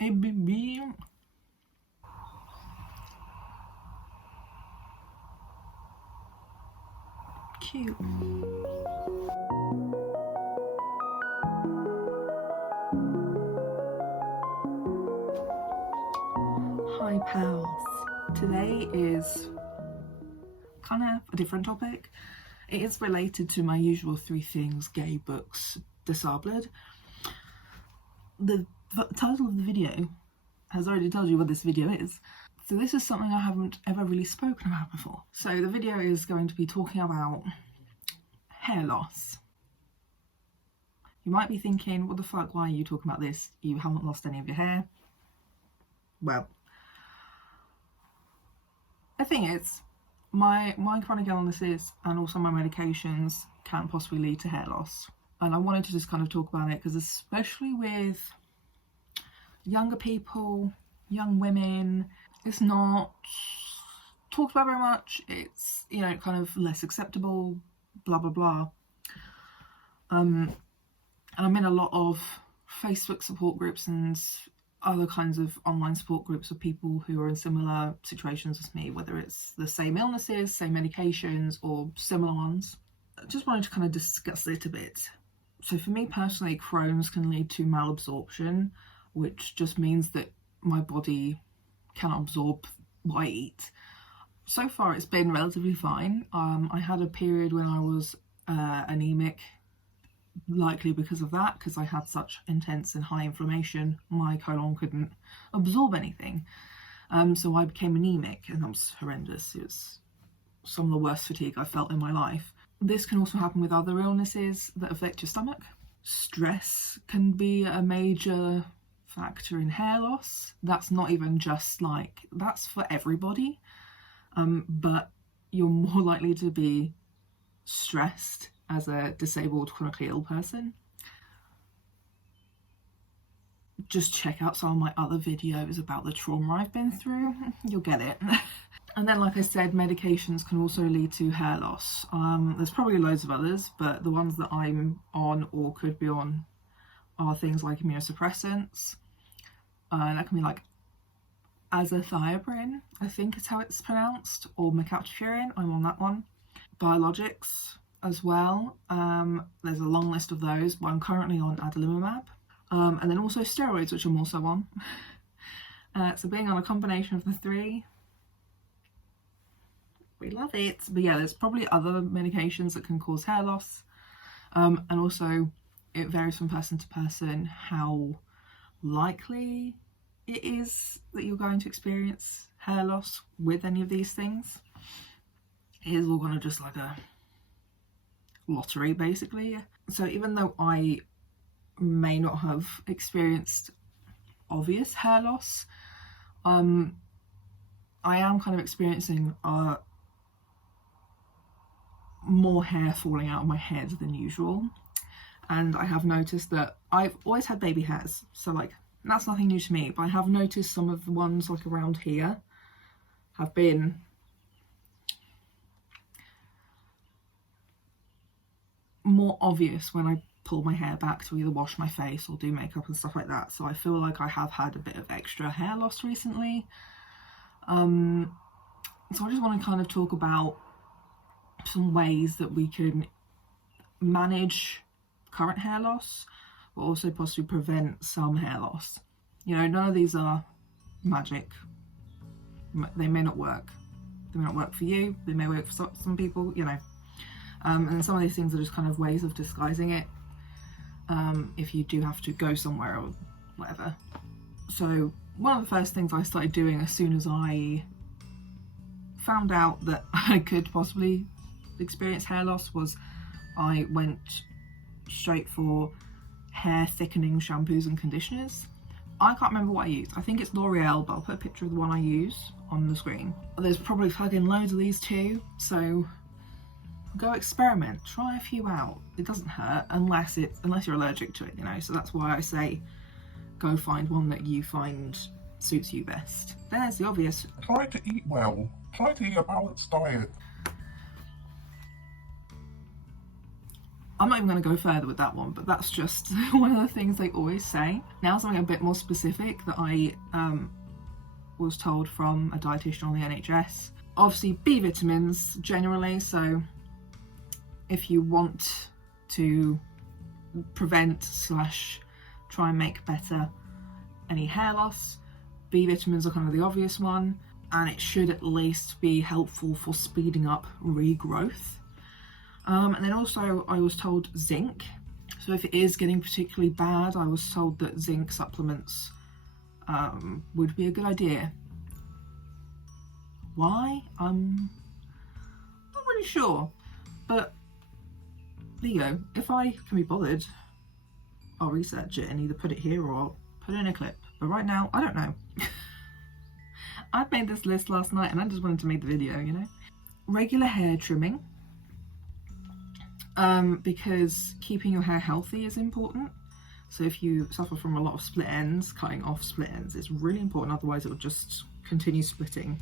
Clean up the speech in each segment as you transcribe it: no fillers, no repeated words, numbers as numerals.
Hey, baby. Cute. Hi, pals. Today is kind of a different topic. It is related to my usual three things: gay, books, disabled. The title of the video has already told you what this video is. So this is something I haven't ever really spoken about before. So the video is going to be talking about hair loss. You might be thinking, what the fuck, why are you talking about this? You haven't lost any of your hair. Well, the thing is, my chronic illnesses and also my medications can possibly lead to hair loss. And I wanted to just kind of talk about it because especially with younger people, young women, it's not talked about very much. It's, you know, kind of less acceptable, blah, blah, blah. And I'm in a lot of Facebook support groups and other kinds of online support groups of people who are in similar situations as me, whether it's the same illnesses, same medications, or similar ones. I just wanted to kind of discuss it a bit. So for me personally, Crohn's can lead to malabsorption, which just means that my body cannot absorb what I eat. So far it's been relatively fine. I had a period when I was anemic, likely because of that, because I had such intense and high inflammation, my colon couldn't absorb anything. So I became anemic, and that was horrendous. It was some of the worst fatigue I felt in my life. This can also happen with other illnesses that affect your stomach. Stress can be a major factor in hair loss. That's not even just like, that's for everybody, but you're more likely to be stressed as a disabled, chronically ill person. Just check out some of my other videos about the trauma I've been through, you'll get it. And then, like I said, medications can also lead to hair loss. There's probably loads of others, but the ones that I'm on or could be on are things like immunosuppressants. That can be like azathioprine, I think is how it's pronounced, or mercaptopurine. I'm on that one. Biologics as well. There's a long list of those, but I'm currently on adalimumab. And then also steroids, which I'm also on. So being on a combination of the three, we love it. But yeah, there's probably other medications that can cause hair loss. And also it varies from person to person how likely it is that you're going to experience hair loss with any of these things. It is all kind of just like a lottery, basically. So even though I may not have experienced obvious hair loss, I am kind of experiencing more hair falling out of my head than usual. And I have noticed that I've always had baby hairs, so like that's nothing new to me, but I have noticed some of the ones like around here have been more obvious when I pull my hair back to either wash my face or do makeup and stuff like that. So I feel like I have had a bit of extra hair loss recently. So I just want to kind of talk about some ways that we can manage current hair loss, but also possibly prevent some hair loss. You know, none of these are magic. They may not work. They may not work for you. They may work for some people, you know. And some of these things are just kind of ways of disguising it if you do have to go somewhere or whatever. So one of the first things I started doing as soon as I found out that I could possibly experience hair loss was I went straight for hair thickening shampoos and conditioners. I can't remember what I used. I think it's L'Oreal, but I'll put a picture of the one I use on the screen. There's probably fucking loads of these too, so go experiment, try a few out. It doesn't hurt unless you're allergic to it, you know. So that's why I say go find one that you find suits you best. Then there's the obvious: try to eat well. Try to eat a balanced diet. I'm not even going to go further with that one, but that's just one of the things they always say. Now something a bit more specific that I was told from a dietitian on the NHS. Obviously B vitamins generally, so if you want to prevent / try and make better any hair loss, B vitamins are kind of the obvious one, and it should at least be helpful for speeding up regrowth. And then also I was told zinc. So if it is getting particularly bad, I was told that zinc supplements would be a good idea. Why? I'm not really sure, but there you go. If I can be bothered, I'll research it and either put it here or put it in a clip. But right now, I don't know. I made this list last night and I just wanted to make the video, you know. Regular hair trimming, because keeping your hair healthy is important. So if you suffer from a lot of split ends, cutting off split ends is really important, otherwise it will just continue splitting.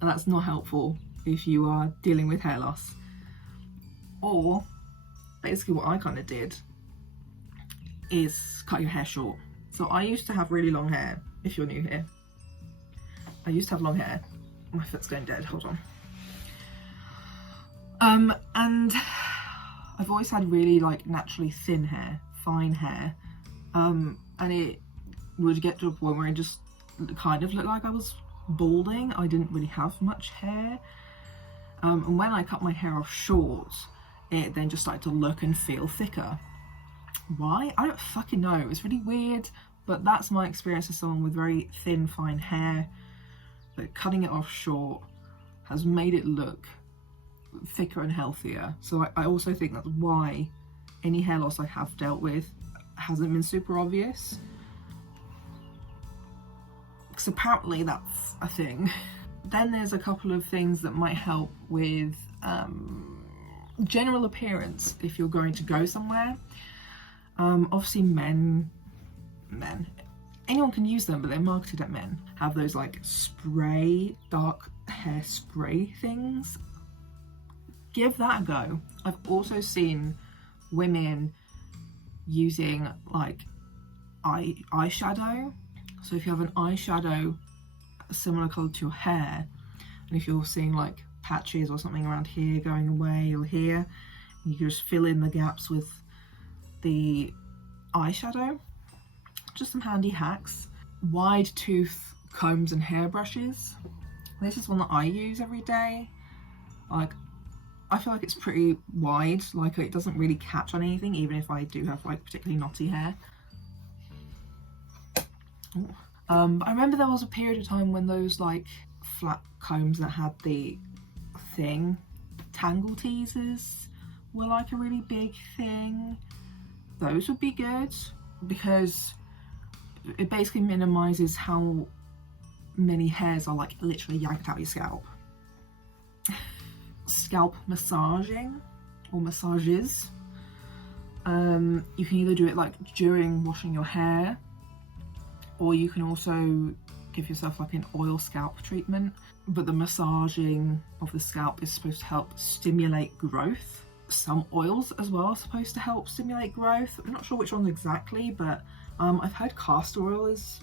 And that's not helpful if you are dealing with hair loss. Or basically what I kind of did is cut your hair short. So I used to have really long hair, if you're new here. I used to have long hair. My foot's going dead, hold on. And I've always had really like naturally thin hair, fine hair. And it would get to a point where it just kind of looked like I was balding. I didn't really have much hair. And when I cut my hair off short, it then just started to look and feel thicker. Why? I don't fucking know. It's really weird, but that's my experience as someone with very thin, fine hair. But cutting it off short has made it look thicker and healthier. So I also think that's why any hair loss I have dealt with hasn't been super obvious. Because apparently that's a thing. Then there's a couple of things that might help with general appearance if you're going to go somewhere. Obviously men, anyone can use them, but they're marketed at men, have those like spray, dark hair spray things. Give that a go. I've also seen women using like eyeshadow. So if you have an eyeshadow a similar colour to your hair, and if you're seeing like patches or something around here going away or here, you can just fill in the gaps with the eyeshadow. Just some handy hacks. Wide tooth combs and hairbrushes. This is one that I use every day. Like, I feel like it's pretty wide, like it doesn't really catch on anything, even if I do have like particularly knotty hair. I remember there was a period of time when those like flat combs that had the thing, tangle teasers, were like a really big thing. Those would be good because it basically minimizes how many hairs are like literally yanked out of your scalp. Scalp massaging or massages. You can either do it like during washing your hair, or you can also give yourself like an oil scalp treatment. But the massaging of the scalp is supposed to help stimulate growth. Some oils as well are supposed to help stimulate growth. I'm not sure which ones exactly, but I've heard castor oil is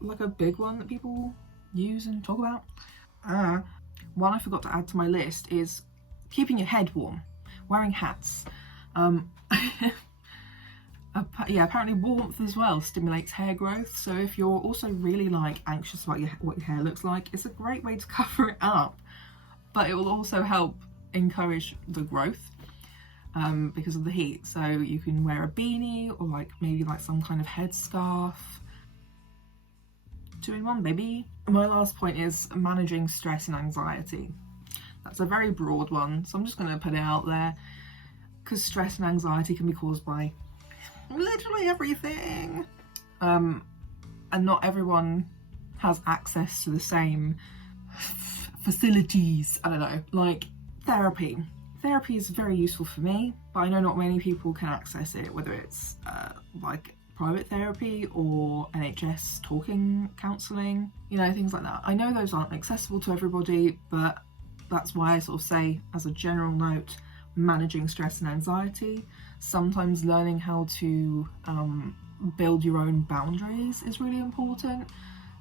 like a big one that people use and talk about. One I forgot to add to my list is keeping your head warm, wearing hats. Yeah, apparently warmth as well stimulates hair growth. So if you're also really like anxious about what your hair looks like, it's a great way to cover it up. But it will also help encourage the growth because of the heat. So you can wear a beanie or like maybe like some kind of headscarf. 2-in-1, baby. My last point is managing stress and anxiety. That's a very broad one, so I'm just going to put it out there because stress and anxiety can be caused by literally everything. And not everyone has access to the same facilities. I don't know, like therapy. Therapy is very useful for me, but I know not many people can access it, whether it's like private therapy or NHS talking counselling, you know, things like that. I know those aren't accessible to everybody, but that's why I sort of say, as a general note, managing stress and anxiety. Sometimes learning how to build your own boundaries is really important,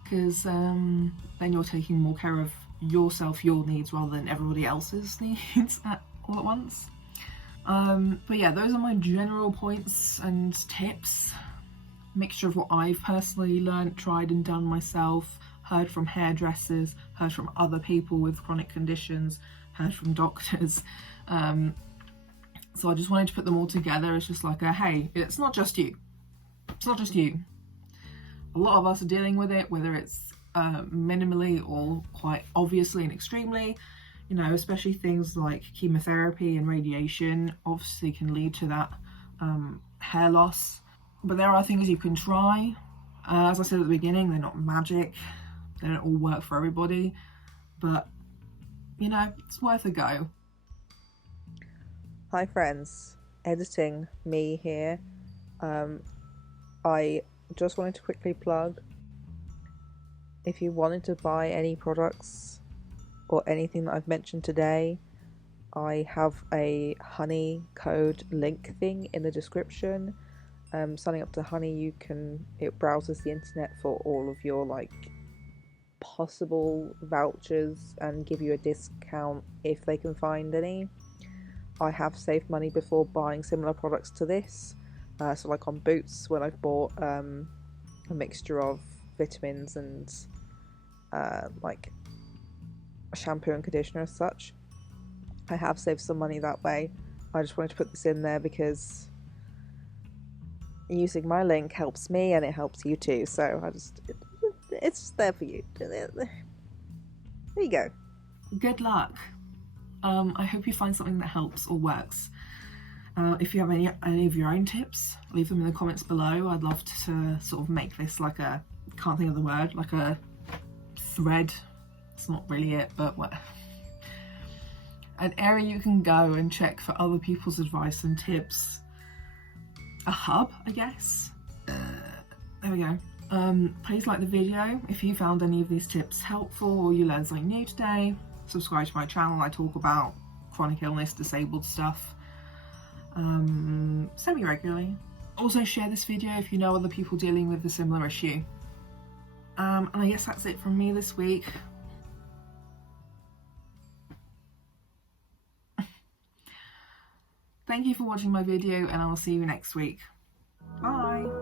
because then you're taking more care of yourself, your needs, rather than everybody else's needs all at once. But yeah, those are my general points and tips. Mixture of what I've personally learnt, tried and done myself, heard from hairdressers, heard from other people with chronic conditions, heard from doctors. So I just wanted to put them all together. It's just like hey, it's not just you. It's not just you. A lot of us are dealing with it, whether it's minimally or quite obviously and extremely. You know, especially things like chemotherapy and radiation obviously can lead to that hair loss. But there are things you can try. As I said at the beginning, they're not magic. They don't all work for everybody. But, you know, it's worth a go. Hi friends, editing me here. I just wanted to quickly plug, if you wanted to buy any products or anything that I've mentioned today, I have a Honey code link thing in the description. Signing up to Honey, it browses the internet for all of your possible vouchers and give you a discount if they can find any. I have saved money before buying similar products to this. So like on Boots, when I've bought a mixture of vitamins and like shampoo and conditioner as such, I have saved some money that way. I just wanted to put this in there because using my link helps me and it helps you too. So it's just there for you. There you go. Good luck. I hope you find something that helps or works. If you have any of your own tips, leave them in the comments below. I'd love to sort of make this like a, can't think of the word, like a thread. It's not really it, but what? An area you can go and check for other people's advice and tips. A hub, I guess. There we go. Please like the video if you found any of these tips helpful or you learned something new today. Subscribe to my channel. I talk about chronic illness, disabled stuff semi-regularly. Also share this video if you know other people dealing with a similar issue. And I guess that's it from me this week. Thank you for watching my video, and I will see you next week. Bye!